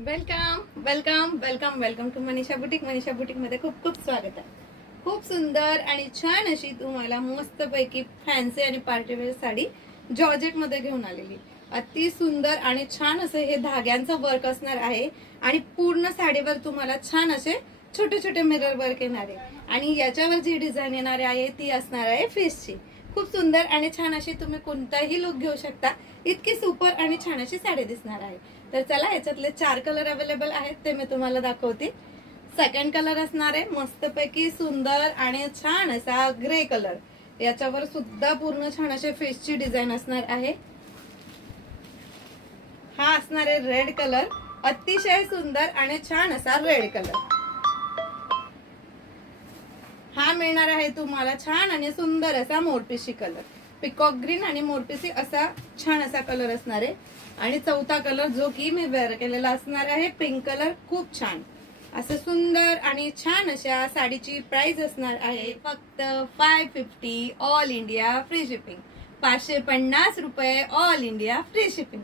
Welcome welcome welcome welcome to Manisha boutique. Manisha boutique मध्ये खूप खूप स्वागत आहे. खूप सुंदर आणि छान अशी तुम्हाला मस्तपैकी फॅन्सी आणि पार्टीवेअर साडी जॉर्जेट मध्ये घेऊन आलेली. अति सुंदर आणि छान असे हे धाग्यांचं वर्क असणार आहे आणि पूर्ण साडीवर तुम्हाला छान असे छोटे छोटे मिरर वर्क येणार आहे आणि याच्यावर जी डिझाईन येणार आहे ती असणार आहे फिशची. खूप सुंदर आणि छान अशी तुम्ही कोणताही लुक घेऊ शकता. इतकी सुपर आणि छान अशी साडी दिसणार आहे. तर चला याच्यातले 4 कलर अवेलेबल आहेत ते मी तुम्हाला दाखवते. सेकंड कलर असणार आहे मस्तपैकी सुंदर आणि छान असा ग्रे कलर. याच्यावर सुद्धा पूर्ण छान असे फिशची डिझाईन असणार आहे. हा असणार आहे रेड कलर. अतिशय सुंदर आणि छान असा रेड कलर. हा मिळणार आहे तुम्हाला छान आणि सुंदर असा मोरपिशी कलर. पिकॉक ग्रीन आणि मोरपिसी असा छान असा कलर असणार आहे. आणि चौथा कलर जो की मी वेअर केलेला असणार आहे पिंक कलर. खूप छान असं सुंदर आणि छान अशा साडीची प्राइस असणार आहे फक्त 550 ऑल इंडिया फ्री शिपिंग. 550 रुपये ऑल इंडिया फ्री शिपिंग.